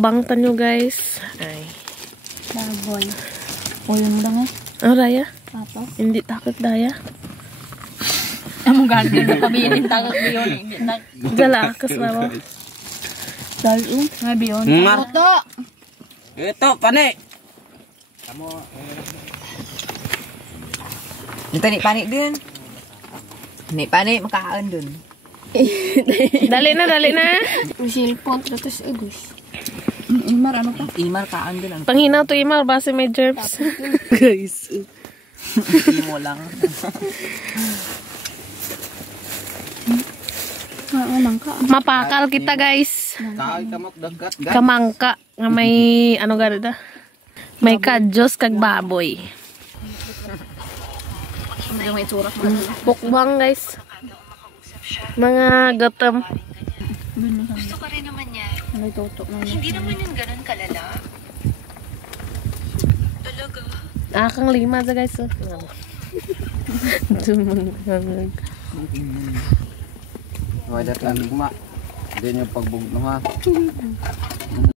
Bangtan nyo guys. Ay. Baboy. Ulam mo lang eh. Oh, Raya? Ato. Hindi takot Daya. Among gagawin na pabilin takot biyon. Dala, kasama. Dalo. Nga biyon. Ito, pani. Ito ni pani din. Ni pani makakaan dun. Dali na, dali na. Usilpon, terus ibus. Imar ano pa? Imar kaan dun. Panghinaw to Imar, base may germs. Guys. Imo lang. Mapakal kita guys. Dagat. Kamangka nga may ano ganda. May kadyos kag baboy. May itsura ko. Mukbang guys. Mga gatam. Gusto ka rin naman yan. May tutok na. Hindi naman yung ganun kalala. Talaga. Akang lima sa guys. Wadat lang lima. Diyan yung pagbugno ha.